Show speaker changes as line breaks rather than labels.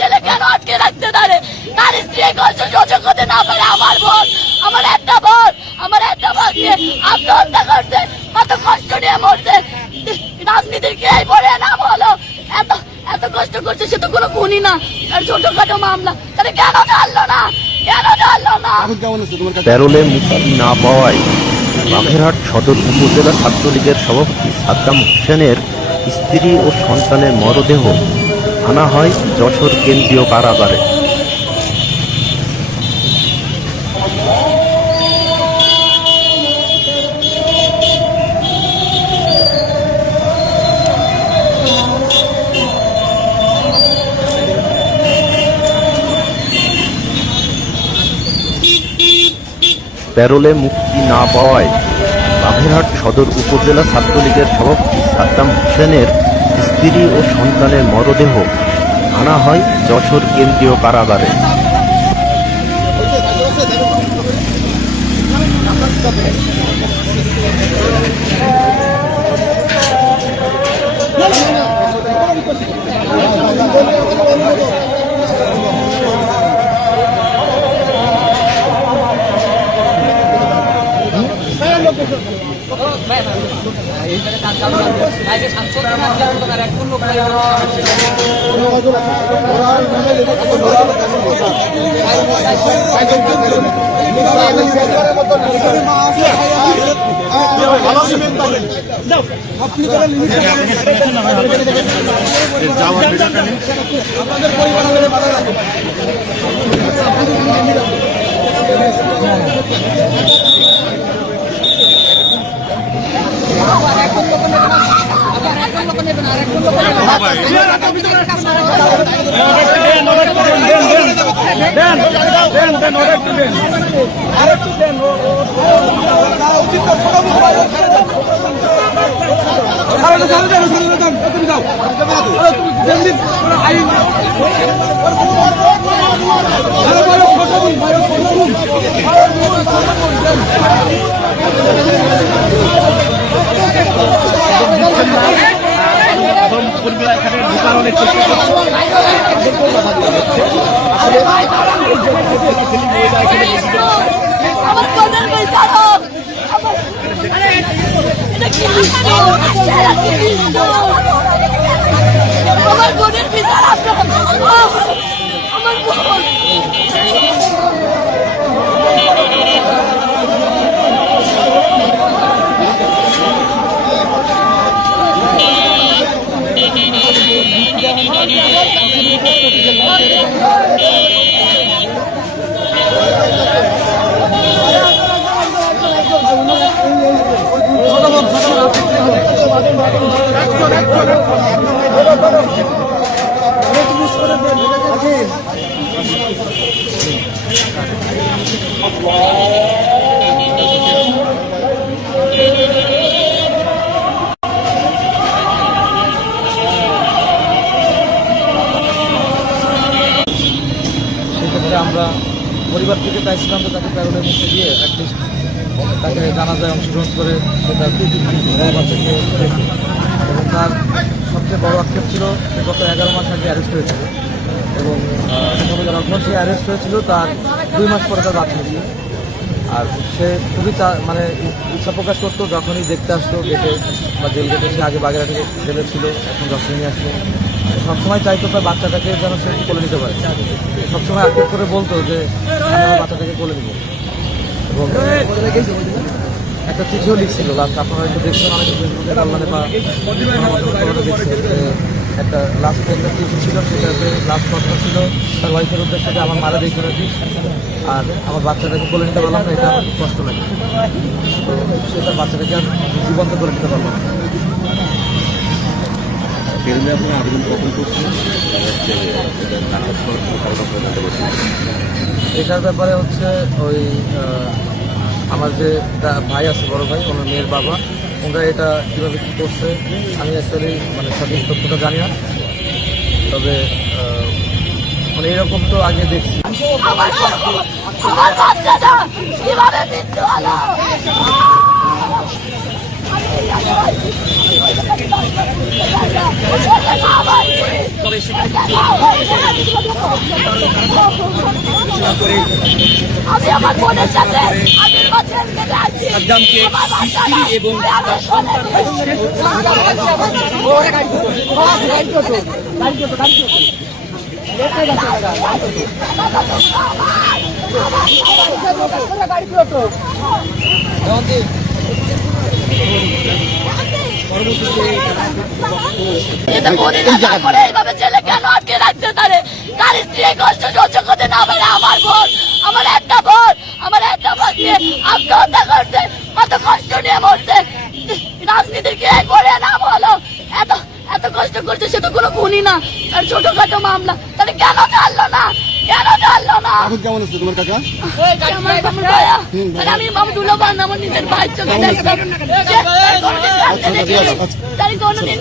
ছেলে কেন আটকে রাখতে পারে তার স্ত্রী কষ্ট সহ্য করতে না পারে আমার বোন আমার একটা বোন আমার একটা বোনকে আত্মহত্যা করছে কত কষ্ট নিয়ে মরছে। রাজনীতির কে পড়ে নাম হলো এত এত কষ্ট করছে সে তো কোনো খুনি না। তার ছোটখাটো মামলা। তাহলে কেন জানলো না? কেন জানলো না?
প্যারোলে মুক্তি না পাওয়ায় বাগেরহাট সদর উপজেলা ছাত্রলীগের সভাপতি সাদ্দাম হোসেনের স্ত্রী ও সন্তানের মরদেহ আনা হয় যশোর কেন্দ্রীয় কারাগারে। প্যারোলে মুক্তি না পাওয়ায় বাগেরহাট সদর উপজেলা ছাত্রলীগের সভাপতি সাদ্দাম হোসেনের স্ত্রী ও সন্তানের মরদেহ আনা হয় যশোর কেন্দ্রীয় কারাগারে।
আপনাদের পরিবার বাধা রাখুন আমার বোনের বিচারক আমার এটা কি আমার বোনের বিচার আপনার আমার বোন
সেক্ষেত্রে আমরা পরিবার থেকে চাইছিলাম যে তাকে প্যারোলের মধ্যে দিয়ে অ্যাটলিস্ট তাকে জানাজায় অংশগ্রহণ করে সে তার এবং তার সবচেয়ে বড় আক্ষেপ ছিল সে গত এগারো মাস আগে অ্যারেস্ট হয়েছিল। এবং যখন সে অ্যারেস্ট হয়েছিল তার দুই মাস পরে তার বাচ্চা হয়েছিল। আর সে খুবই মানে ইচ্ছা প্রকাশ করতো, যখনই দেখতে আসতো, গেটে বা জেল গেটে সে আগে বাগেরহাটে জেলে ছিল, এখন যশোরে আসলো। সবসময় চাইতো তার বাচ্চাটাকে যেন সে কোলে নিতে পারে। সবসময় আক্ষেপ করে বলতো যে বাচ্চাটাকে কোলে নিব। এবং একটা চিঠিও লিখছিল, লাস্ট আপনারা হয়তো দেখছেন, অনেক বা একটা লাস্ট একটা চিঠি ছিল, সেটাতে লাস্ট কথা ছিল, তার ওয়াইফের উদ্দেশ্যে যে আমার মারা দেখে রাখি আর আমার বাচ্চাটাকে কোলে নিতে পারলাম না, এটা কষ্ট লাগে। তো সে তার বাচ্চাটাকে আর জীবন্ত করে নিতে পারলাম না।
প্যারোলে আপনি আবেদন কখন করছেন?
এটার ব্যাপারে হচ্ছে ওই আমার যে ভাই আছে বড় ভাই ওনার মেয়ের বাবা ওরা এটা কীভাবে কী করছে আমি অ্যাকচুয়ালি মানে সঠিক তথ্যটা জানি না। তবে মানে এরকম তো আগে দেখছি।
আমার আমার বাচ্চাটা কীভাবে আমি আমার বোনের সাথে আমি আছি। আমার বাচ্চারা
এবং
এটা আমার একটা বোন, আমার একটা বোনকে করছে, কত কষ্ট নিয়ে মরছে। রাজনীতির কে করে না বলো? এত এত কষ্ট করছে, সে তো কোনো খুনি না। তার ছোটখাটো মামলা, তাহলে কেন জানলো না? কেন জানলো না?
এখন কেমন আছে তোমার কাকা?
আমি আমার নিজের ভাই কোনোদিন